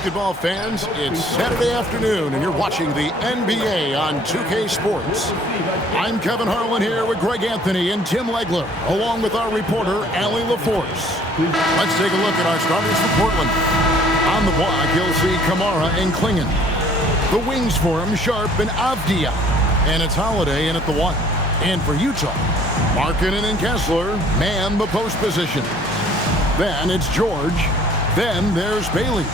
basketball fans, it's Saturday afternoon and you're watching the NBA on 2K Sports. I'm Kevin Harlan here with Greg Anthony and Tim Legler, along with our reporter, Allie LaForce. Let's take a look at our starters for Portland. On the block, you'll see Kamara and Klingen. The wings for him, Sharp and Avdia. And it's Holiday in at the 1. And for Utah, Markkanen and Kessler man the post position. Then it's George. Then there's Bailey.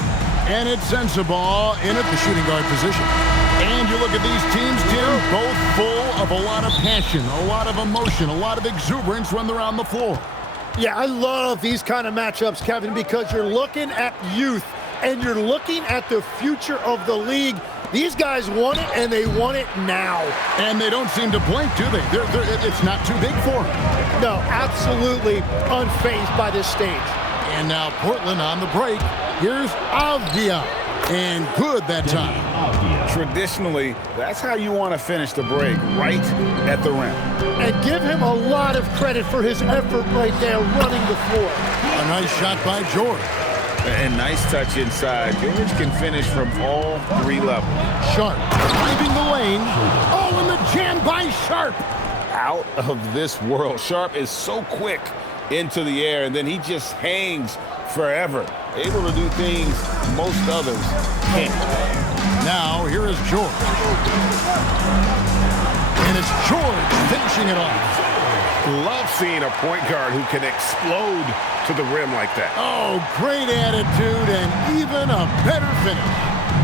And it's Sensabaugh in at the shooting guard position. And you look at these teams, Tim, both full of a lot of passion, a lot of emotion, a lot of exuberance when they're on the floor. Yeah, I love these kind of matchups, Kevin, because you're looking at youth and you're looking at the future of the league. These guys want it, and they want it now. And they don't seem to blink, do they? It's not too big for them. No, absolutely unfazed by this stage. And now Portland on the break. Here's Avdia. And good that time. Traditionally, that's how you want to finish the break, right at the rim. And give him a lot of credit for his effort right there running the floor. A nice shot by George. And nice touch inside. George can finish from all 3 levels. Sharp driving the lane. Oh, and the jam by Sharp. Out of this world. Sharp is so quick into the air, and then he just hangs forever. Able to do things most others can't. Now, here is George. And it's George finishing it off. Love seeing a point guard who can explode to the rim like that. Oh, great attitude and even a better finish.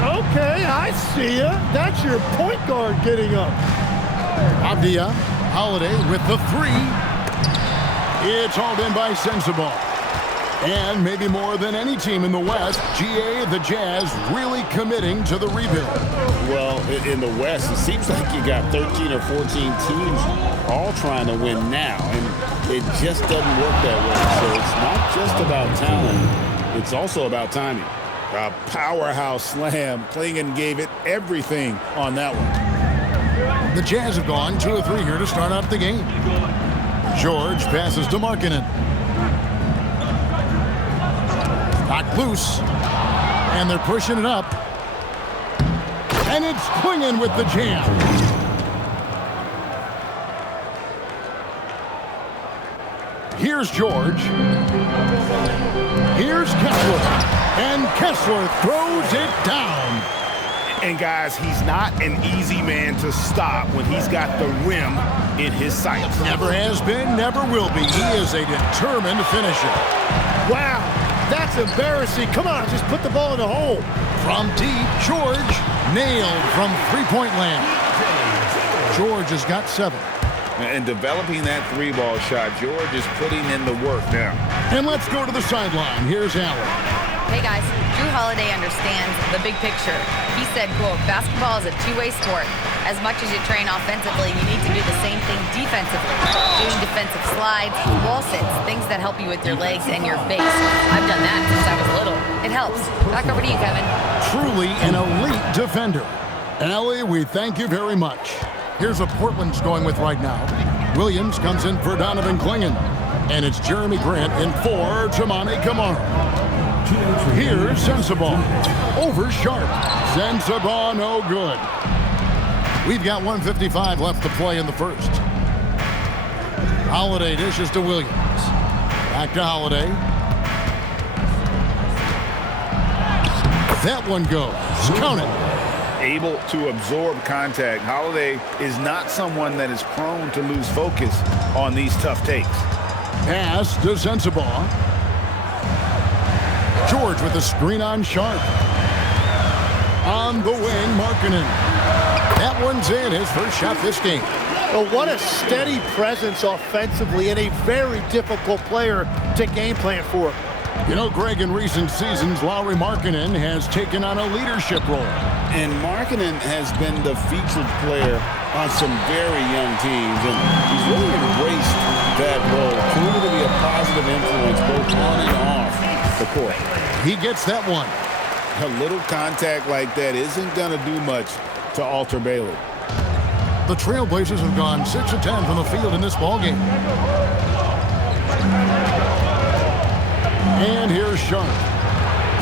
Okay, I see ya. That's your point guard getting up. Avdia, Holiday with the 3. It's hauled in by Sensabaugh. And maybe more than any team in the West, GA, the Jazz, really committing to the rebuild. Well, in the West, it seems like you got 13 or 14 teams all trying to win now, and it just doesn't work that way. So it's not just about talent, it's also about timing. A powerhouse slam. Klingen gave it everything on that one. The Jazz have gone 2 or 3 here to start out the game. George passes to Markkanen. Knocked loose. And they're pushing it up. And it's Klingen with the jam. Here's George. Here's Kessler. And Kessler throws it down. And guys, he's not an easy man to stop when he's got the rim in his sights. Never has been, never will be. He is a determined finisher. Wow, that's embarrassing. Come on, just put the ball in the hole. From deep, George nailed from three-point land. George has got 7. And developing that 3-ball shot, George is putting in the work now. And let's go to the sideline. Here's Allen. Hey guys, Drew Holiday understands the big picture. He said, quote, basketball is a two-way sport. As much as you train offensively, you need to do the same thing defensively. Doing defensive slides, wall sits, things that help you with your legs and your base. I've done that since I was little. It helps. Back over to you, Kevin. Truly an elite defender. Allie, we thank you very much. Here's what Portland's going with right now. Williams comes in for Donovan Klingen. And it's Jeremy Grant in for Tamani Kamara. Here's Sensabaugh. Over Sharp. Sensabaugh no good. We've got 1:55 left to play in the first. Holiday dishes to Williams. Back to Holiday. That one goes. Count it. Able to absorb contact. Holiday is not someone that is prone to lose focus on these tough takes. Pass to Sensabaugh. George with the screen on Sharp. On the wing, Markkanen. That one's in, his first shot this game. Well, what a steady presence offensively and a very difficult player to game plan for. You know, Greg, in recent seasons, Lauri Markkanen has taken on a leadership role. And Markkanen has been the featured player on some very young teams, and he's really embraced that role, proving to be a positive influence both on and off the court. He gets that one. A little contact like that isn't going to do much to alter Bailey. The Trailblazers have gone 6 of 10 from the field in this ballgame. And here's Sharp.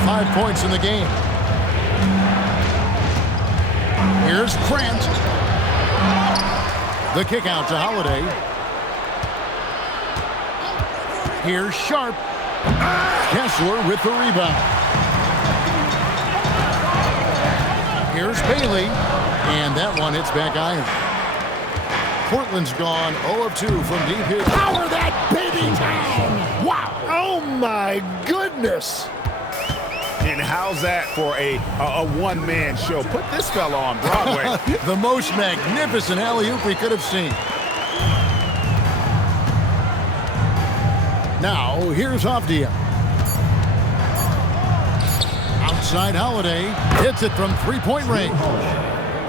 5 points in the game. Here's Grant. The kick out to Holiday. Here's Sharp. Kessler with the rebound. Here's Bailey. And that one hits back iron. Portland's gone 0 of 2 from deep here. Power that baby down! Wow! Oh my goodness! And how's that for a one-man show? Put this fella on Broadway. The most magnificent alley-oop we could have seen. Now, here's Avdia. Outside Holiday. Hits it from three-point range.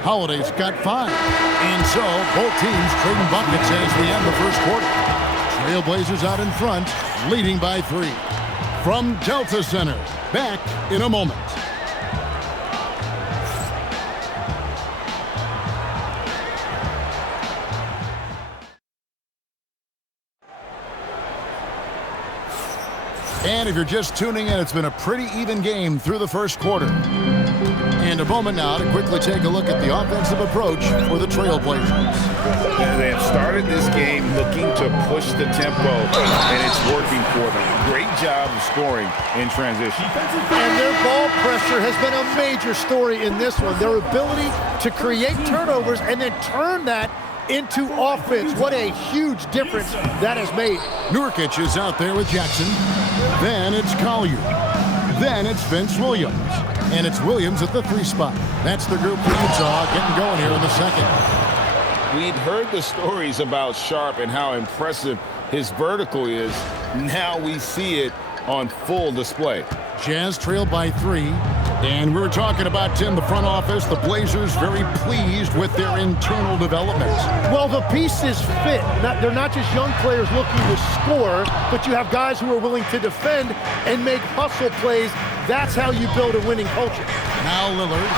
Holiday's got 5. And so, both teams trading buckets as we end the first quarter. Trailblazers out in front, leading by 3. From Delta Center, back in a moment. And if you're just tuning in, it's been a pretty even game through the first quarter. And a moment now to quickly take a look at the offensive approach for the Trailblazers. They have started this game looking to push the tempo, and it's working for them. Great job of scoring in transition. And their ball pressure has been a major story in this one. Their ability to create turnovers and then turn that into offense. What a huge difference that has made. Nurkic is out there with Jackson. Then it's Collier. Then it's Vince Williams. And it's Williams at the 3 spot. That's the group for Utah getting going here in the second. We'd heard the stories about Sharp and how impressive his vertical is. Now we see it on full display. Jazz trailed by 3. And we were talking about, Tim, the front office. The Blazers very pleased with their internal development. Well, the pieces fit. They're not just young players looking to score, but you have guys who are willing to defend and make hustle plays. That's how you build a winning culture. Now Lillard,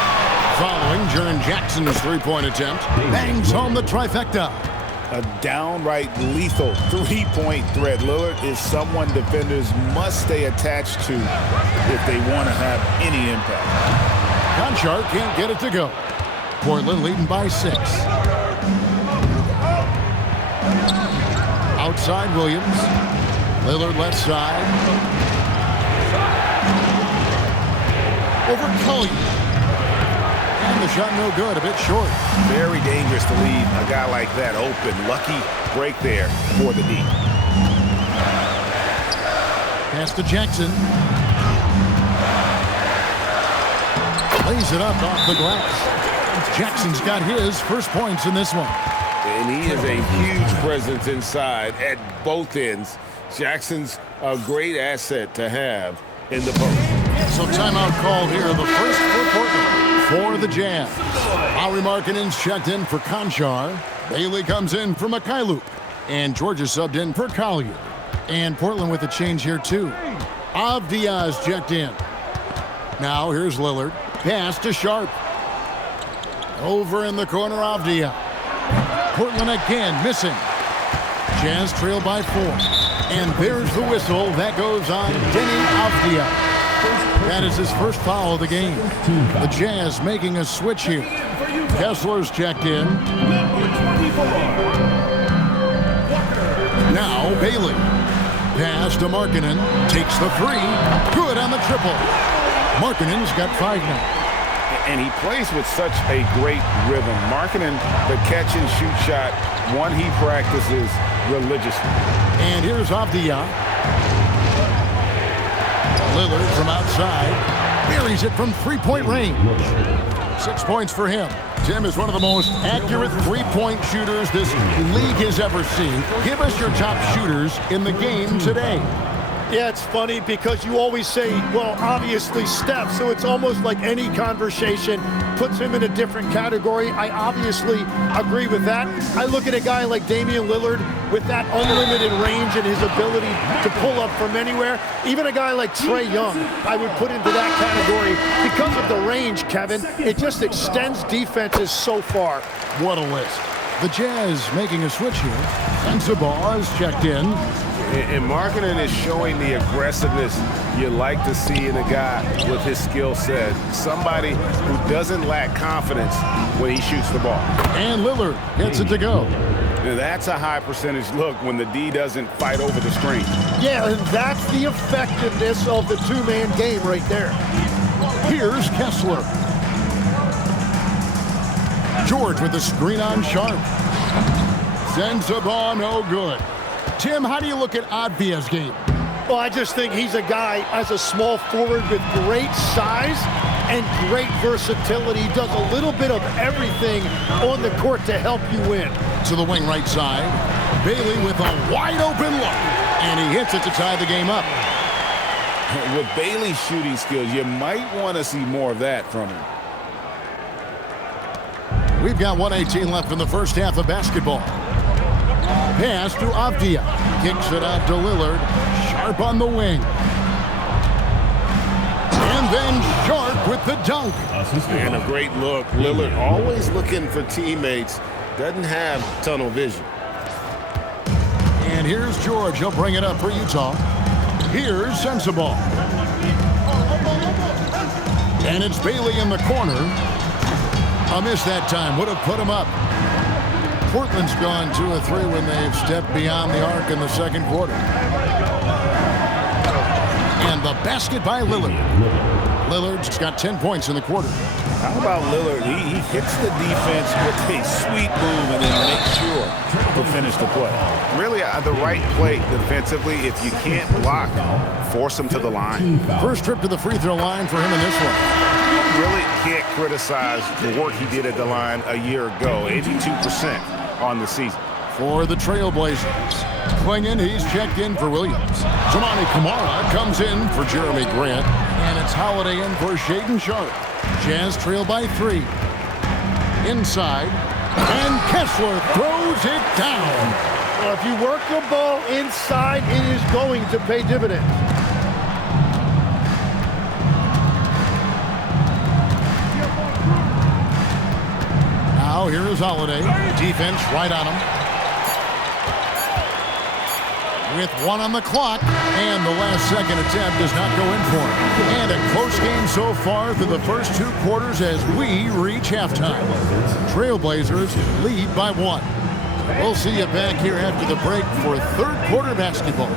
following Jaren Jackson's three-point attempt, bangs home the trifecta. A downright lethal three-point threat. Lillard is someone defenders must stay attached to if they want to have any impact. Conchar can't get it to go. Portland leading by 6. Outside Williams. Lillard left side. Over Collier. And the shot no good, a bit short. Very dangerous to leave a guy like that open. Lucky break there for the D. Pass to Jackson. Lays it up off the glass. Jackson's got his first points in this one. And he is a huge presence inside at both ends. Jackson's a great asset to have in the post. So timeout call here, the first for Portland for the Jazz. Lauri Markkanen's checked in for Conchar. Bailey comes in for Mikhailuk. And Georgia subbed in for Collier. And Portland with a change here too. Avdia's checked in. Now here's Lillard. Pass to Sharp. Over in the corner, Avdia. Portland again missing. Jazz trail by 4. And there's the whistle. That goes on Denny Avdia. That is his first foul of the game. The Jazz making a switch here. Kessler's checked in. Now Bailey. Pass to Markkanen. Takes the 3. Good on the triple. Markkanen's got 5 now. And he plays with such a great rhythm. Markkanen, the catch and shoot shot, one he practices religiously. And here's Avdia. Lillard from outside. Buries it from three-point range. 6 points for him. Tim is one of the most accurate three-point shooters this league has ever seen. Give us your top shooters in the game today. Yeah, it's funny because you always say, well, obviously Steph, so it's almost like any conversation puts him in a different category. I obviously agree with that. I look at a guy like Damian Lillard with that unlimited range and his ability to pull up from anywhere. Even a guy like Trae Young, I would put into that category because of the range, Kevin. It just extends defenses so far. What a list. The Jazz making a switch here. Sensabaugh is checked in. And marketing is showing the aggressiveness you like to see in a guy with his skill set. Somebody who doesn't lack confidence when he shoots the ball. And Lillard gets it to go. Now, that's a high percentage look when the D doesn't fight over the screen. Yeah, and that's the effectiveness of the two-man game right there. Here's Kessler. George with the screen on Sharp. Sends the ball, no good. Tim, how do you look at Avdia's game? Well, I just think he's a guy as a small forward with great size and great versatility. He does a little bit of everything on the court to help you win. To the wing right side. Bailey with a wide open look. And he hits it to tie the game up. With Bailey's shooting skills, you might want to see more of that from him. We've got 1:18 left in the first half of basketball. Pass to Avdia. Kicks it out to Lillard. Sharp on the wing. And then Sharp with the dunk. And a great look. Lillard always looking for teammates. Doesn't have tunnel vision. And here's George. He'll bring it up for Utah. Here's Sensabaugh. And it's Bailey in the corner. A miss that time. Would have put him up. Portland's gone 2 of 3 when they've stepped beyond the arc in the second quarter. And the basket by Lillard. Lillard's got 10 points in the quarter. How about Lillard? He hits the defense with a sweet move and then makes sure to finish the play. Really, the right play defensively. If you can't block, force him to the line. First trip to the free throw line for him in this one. Really can't criticize the work he did at the line a year ago. 82% on the season. For the Trailblazers. Klingen, he's checked in for Williams. Zamani Kamara comes in for Jeremy Grant. And it's Holiday in for Shaedon Sharp. Jazz trail by 3. Inside. And Kessler throws it down. Well, if you work the ball inside, it is going to pay dividends. Now here is Holiday. Defense right on him. With 1 on the clock, and the last second attempt does not go in for him. And a close game so far through the first 2 quarters as we reach halftime. Trailblazers lead by 1. We'll see you back here after the break for third quarter basketball.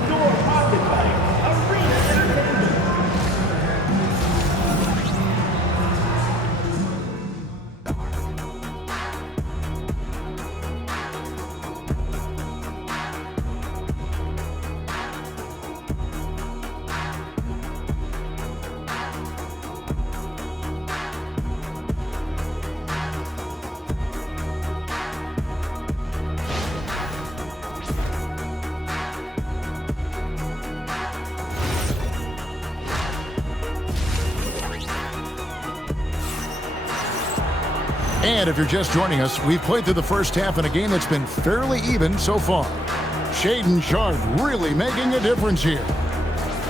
And if you're just joining us, we've played through the first half in a game that's been fairly even so far. Shaedon Sharp really making a difference here.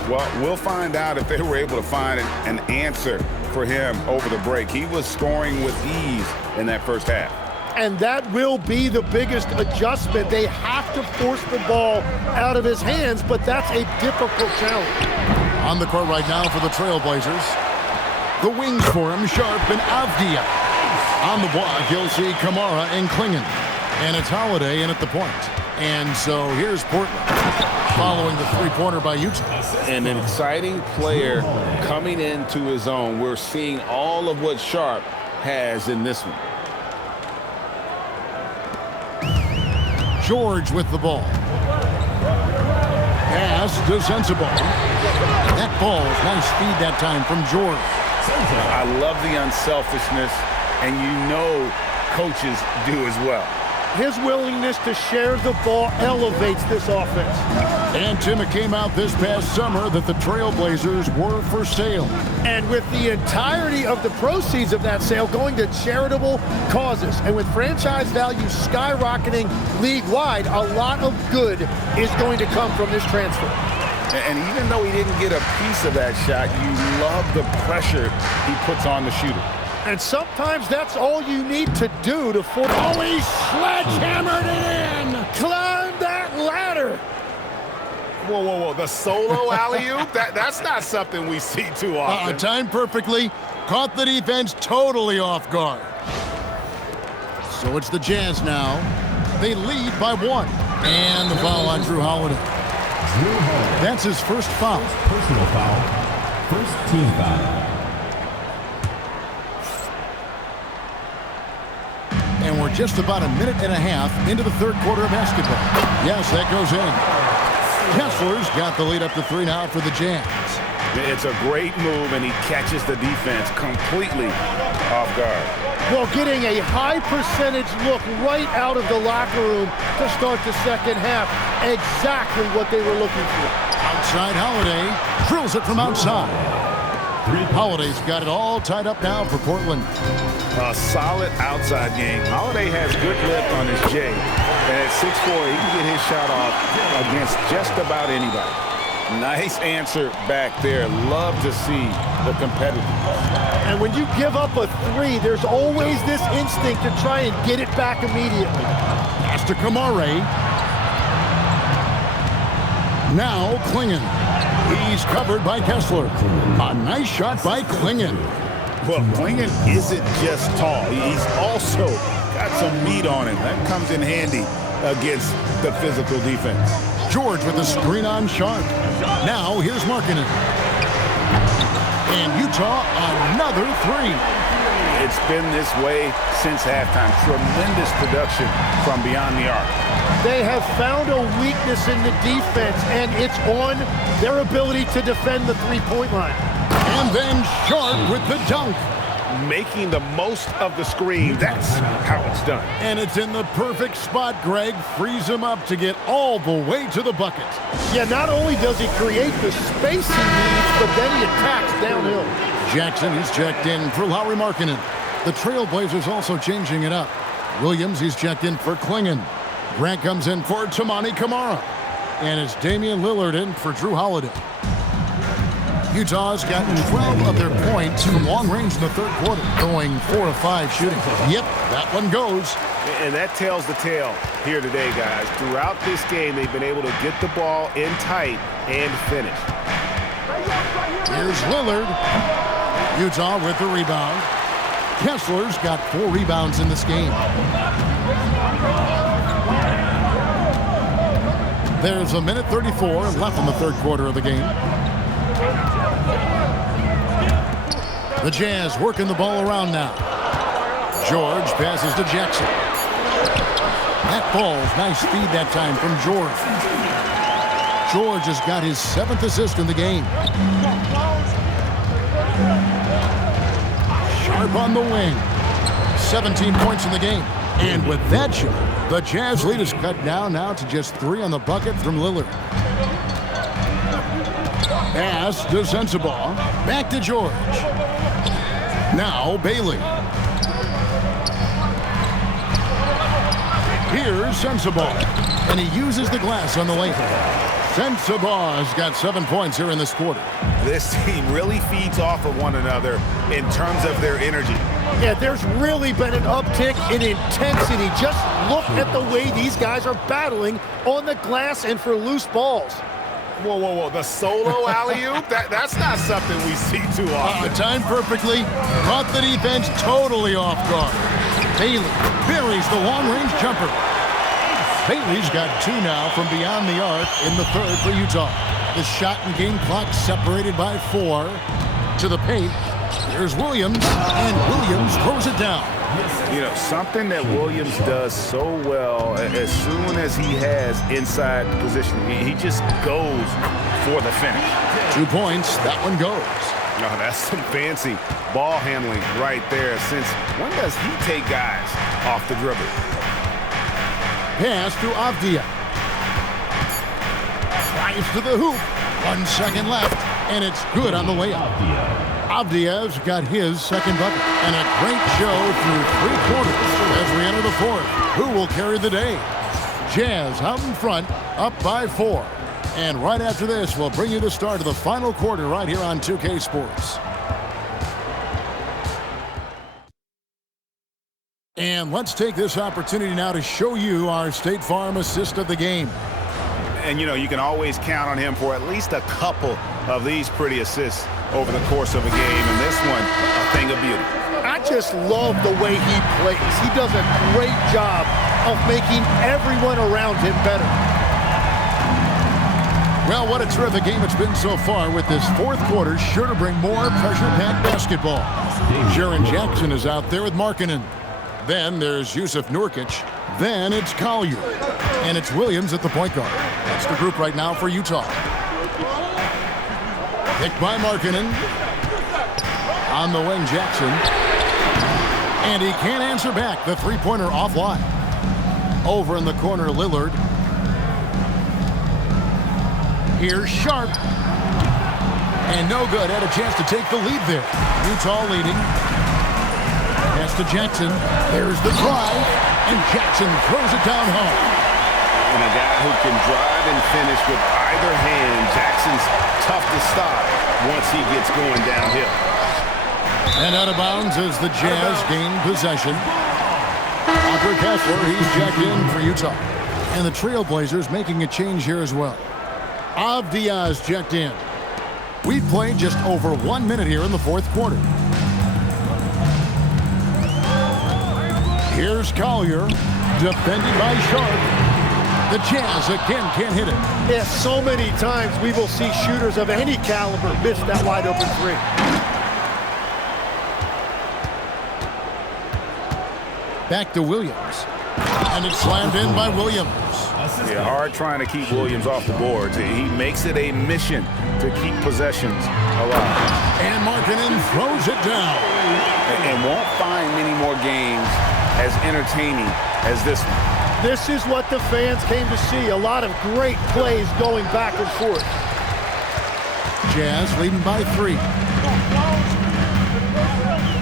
Well, we'll find out if they were able to find an answer for him over the break. He was scoring with ease in that first half. And that will be the biggest adjustment. They have to force the ball out of his hands, but that's a difficult challenge. On the court right now for the Trailblazers. The wings for him, Sharp and Avdia. On the block, you'll see Kamara and Klingen. And it's Holiday in at the point. And so here's Portland following the three-pointer by Utah. And an exciting player coming into his own. We're seeing all of what Sharp has in this one. George with the ball. Pass to Sensabaugh. That ball, nice speed that time from George. I love the unselfishness, and you know coaches do as well. His willingness to share the ball elevates this offense. And Tim, it came out this past summer that the Trailblazers were for sale. And with the entirety of the proceeds of that sale going to charitable causes, and with franchise value skyrocketing league-wide, a lot of good is going to come from this transfer. And even though he didn't get a piece of that shot, you love the pressure he puts on the shooter. And sometimes that's all you need to do to force. Oh, he sledgehammered it in! Climb that ladder! Whoa, whoa, whoa. The solo alley-oop? That's not something we see too often. Timed perfectly. Caught the defense totally off guard. So it's the Jazz now. They lead by 1. And the foul on Drew Holiday. That's his first foul. Personal foul. First team foul. And we're just about a minute and a half into the third quarter of basketball. Yes, that goes in. Kessler's got the lead up to 3 now for the Jazz. It's a great move, and he catches the defense completely off guard. Well, getting a high percentage look right out of the locker room to start the second half. Exactly what they were looking for. Outside Holiday drills it from outside. Holiday's got it all tied up now for Portland. A solid outside game. Holiday has good lift on his J. And at 6'4", he can get his shot off against just about anybody. Nice answer back there. Love to see the competitiveness. And when you give up a 3, there's always this instinct to try and get it back immediately. Pass to Kamare. Now Klingon. He's covered by Kessler. A nice shot by Klingon. Well, Klingon isn't just tall. He's also got some meat on him. That comes in handy against the physical defense. George with the screen on Sharp. Now here's Markkanen. And Utah another 3. It's been this way since halftime. Tremendous production from beyond the arc. They have found a weakness in the defense, and it's on their ability to defend the three-point line. And then Sharp with the dunk. Making the most of the screen. That's how it's done. And it's in the perfect spot, Greg. Frees him up to get all the way to the bucket. Yeah, not only does he create the space he needs, but then he attacks downhill. Jackson is checked in for Lauri Markkanen. The Trailblazers also changing it up. Williams, he's checked in for Klingon. Grant comes in for Tamani Kamara. And it's Damian Lillard in for Drew Holiday. Utah's gotten 12 of their points from long range in the third quarter, going 4 of 5 shooting. Yep, that one goes. And that tells the tale here today, guys. Throughout this game, they've been able to get the ball in tight and finish. Here's Lillard. Utah with the rebound. Kessler's got 4 rebounds in this game. There's a minute 34 left in the third quarter of the game. The Jazz working the ball around now. George passes to Jackson. That ball's nice feed that time from George. George has got his 7th assist in the game. Sharp on the wing. 17 points in the game. And with that shot, the Jazz lead is cut down now to just 3 on the bucket from Lillard. Pass to Sensabaugh. Back to George. Now Bailey. Here's Sensabaugh. And he uses the glass on the layup. Sensabaugh's got 7 points here in this quarter. This team really feeds off of one another in terms of their energy. Yeah, there's really been an uptick in intensity. Just look at the way these guys are battling on the glass and for loose balls. Whoa, whoa, whoa. The solo alley-oop? That's not something we see too often. Timed perfectly. Caught the defense totally off guard. Bailey buries the long-range jumper. Bailey's got 2 now from beyond the arc in the third for Utah. The shot and game clock separated by 4 to the paint. Here's Williams, and Williams throws it down. You know, something that Williams does so well, as soon as he has inside position, he just goes for the finish. 2 points, that one goes. No, that's some fancy ball handling right there. Since when does he take guys off the dribble? Pass to Avdia. Drives to the hoop. 1 second left, and it's good on the layup. Avdia's got his second bucket, and a great show through 3 quarters as we enter the fourth. Who will carry the day? Jazz out in front, up by 4. And right after this, we'll bring you the start of the final quarter right here on 2K Sports. And let's take this opportunity now to show you our State Farm assist of the game. And, you know, you can always count on him for at least a couple of these pretty assists over the course of a game. And this one, a thing of beauty. I just love the way he plays. He does a great job of making everyone around him better. Well, what a terrific game it's been so far, with this fourth quarter sure to bring more pressure-packed basketball. Jaren Jackson is out there with Markkanen. Then there's Yusuf Nurkic. Then it's Collier. And it's Williams at the point guard. That's the group right now for Utah. Picked by Markkanen. On the wing, Jackson. And he can't answer back. The three-pointer offline. Over in the corner, Lillard. Here's Sharp. And no good. Had a chance to take the lead there. Utah leading. Pass to Jackson. There's the drive. And Jackson throws it down home. And a guy who can drive and finish with either hand. Jackson's tough to stop once he gets going downhill. And out of bounds as the Jazz gain possession. Walker Kessler, he's checked in for Utah. And the Trailblazers making a change here as well. Avdia's checked in. We've played just over 1 minute here in the fourth quarter. Here's Collier, defended by Sharp. The Jazz again can't hit it. Yeah, so many times we will see shooters of any caliber miss that wide open three. Back to Williams. And it's slammed in by Williams. Yeah, hard trying to keep Williams off the boards. He makes it a mission to keep possessions alive. And Markkanen throws it down. And won't find many more games as entertaining as this one. This is what the fans came to see. A lot of great plays going back and forth. Jazz leading by 3.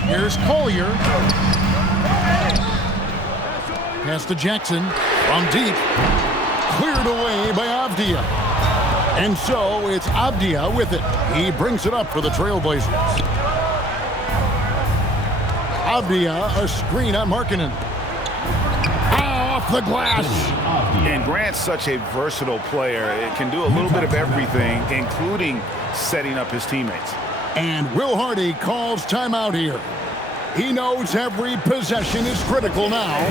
Here's Collier. Pass to Jackson from deep. Cleared away by Avdia. And so it's Avdia with it. He brings it up for the Trailblazers. Avdia, a screen on Markkanen. Off the glass. And Grant's such a versatile player. It can do a little bit of everything, including setting up his teammates. And Will Hardy calls timeout here. He knows every possession is critical now.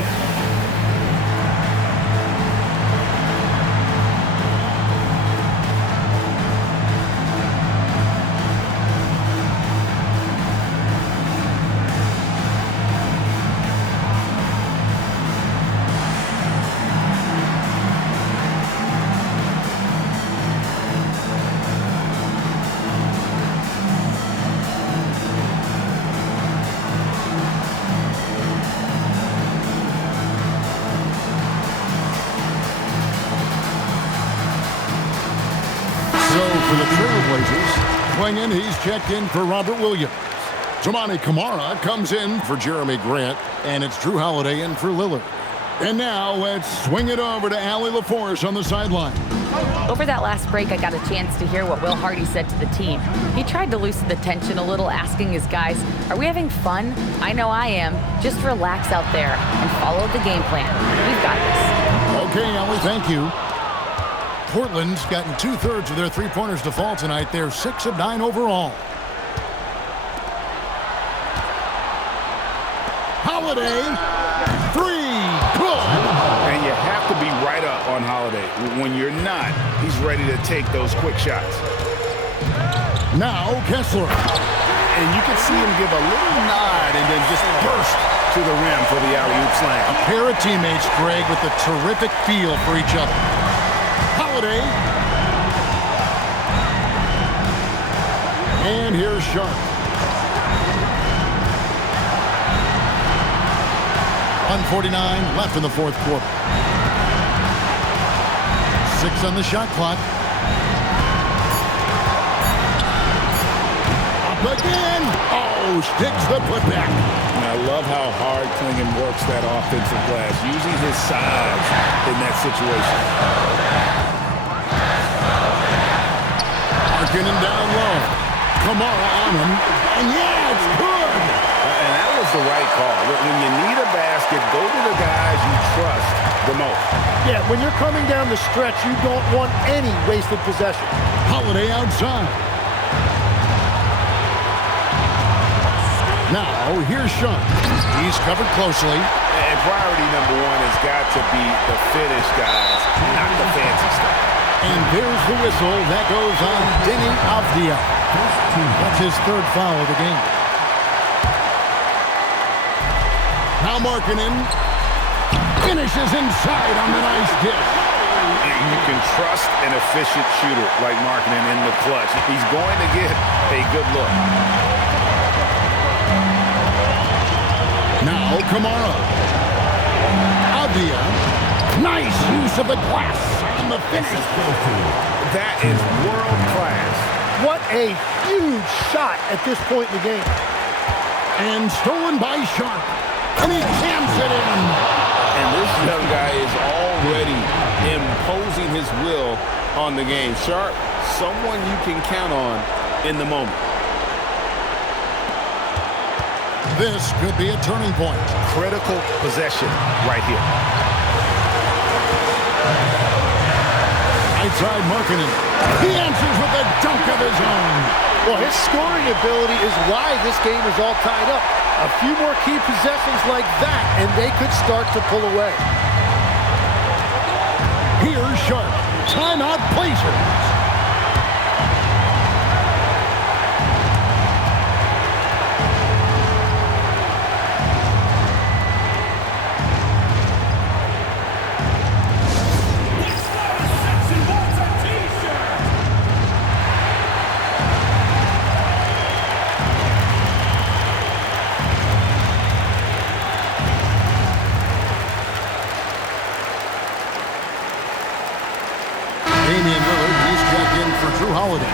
For the Trailblazers, playing in, he's checked in for Robert Williams. Toumani Camara comes in for Jeremy Grant, and it's Drew Holiday in for Lillard. And now let's swing it over to Allie LaForce on the sideline. Over that last break, I got a chance to hear what Will Hardy said to the team. He tried to loosen the tension a little, asking his guys, are we having fun? I know I am. Just relax out there and follow the game plan. We've got this. Okay, Allie, thank you. Portland's gotten 2/3 of their three-pointers to fall tonight. They're 6 of 9 overall. Holiday, 3, good. And you have to be right up on Holiday. When you're not, he's ready to take those quick shots. Now Kessler. And you can see him give a little nod and then just burst to the rim for the alley-oop slam. A pair of teammates, Greg, with a terrific feel for each other. Holiday. And here's Sharp. 1:49 left in the fourth quarter. 6 on the shot clock. Up again. Oh, sticks the putback. And I love how hard Klingon works that offensive glass, using his size in that situation. Markkanen down low. Camara on him. And yeah, it's good. And that was the right call. When you need a basket, go to the guys you trust the most. Yeah, when you're coming down the stretch, you don't want any wasted possession. Holiday outside. Now, here's Sean. He's covered closely. And priority number one has got to be the finish, guys, not the fancy stuff. And there's the whistle. That goes on Denny Avdia. That's his third foul of the game. Now Markkanen finishes inside on the nice dish. You can trust an efficient shooter like Markkanen in the clutch. He's going to get a good look. Now Kamara. Avdia. Nice use of the glass on the finish. That is world class. What a huge shot at this point in the game. And stolen by Sharp. And he jams it in. And this young guy is already imposing his will on the game. Sharp, someone you can count on in the moment. This could be a turning point. Critical possession right here. Outside Markkanen. He answers with a dunk of his own. Well, his scoring ability is why this game is all tied up. A few more key possessions like that, and they could start to pull away. Here's Sharp. Timeout Blazers. Holiday.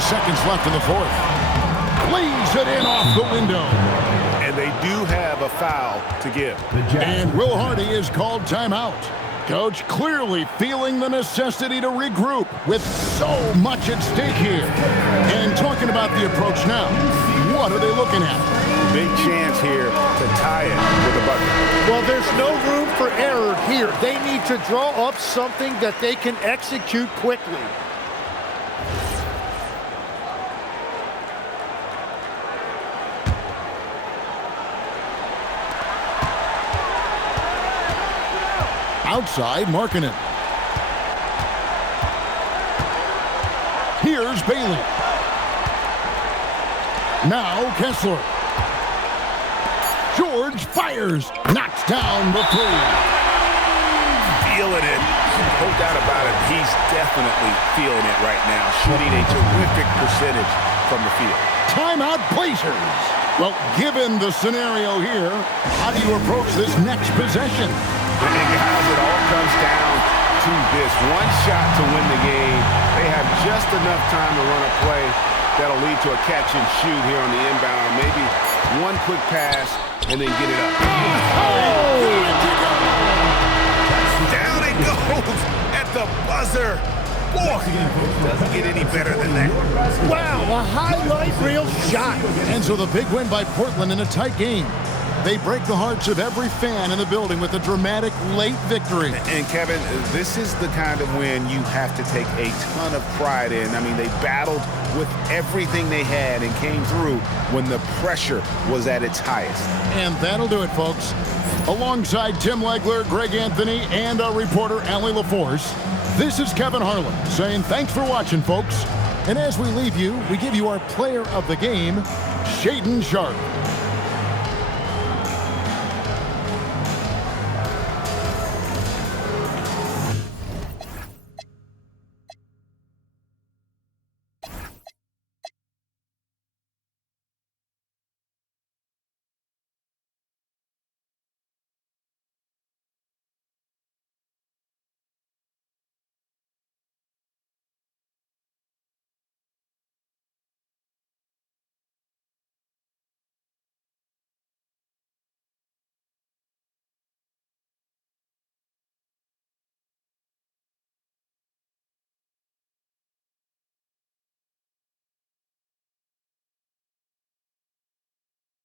Seconds left in the fourth. Lays it in off the window. And they do have a foul to give. And Will Hardy is called timeout. Coach clearly feeling the necessity to regroup with so much at stake here. And talking about the approach now, what are they looking at? Big chance here to tie it with a bucket. Well, there's no room for error here. They need to draw up something that they can execute quickly. Outside, Markkanen. Here's Bailey. Now Kessler. George fires. Knocks down the three. Feeling it. No doubt about it. He's definitely feeling it right now. Shooting a terrific percentage from the field. Timeout Blazers. Well, given the scenario here, how do you approach this next possession? And guys, it all comes down to this. One shot to win the game. They have just enough time to run a play that'll lead to a catch and shoot here on the inbound. Maybe one quick pass and then get it up. Oh! Down it goes at the buzzer. Boy, doesn't get any better than that. Wow, a highlight reel shot. And so the big win by Portland in a tight game. They break the hearts of every fan in the building with a dramatic late victory. And Kevin, this is the kind of win you have to take a ton of pride in. I mean, they battled with everything they had and came through when the pressure was at its highest. And that'll do it, folks. Alongside Tim Legler, Greg Anthony, and our reporter, Allie LaForce, this is Kevin Harlan saying thanks for watching, folks. And as we leave you, we give you our player of the game, Shaedon Sharpe.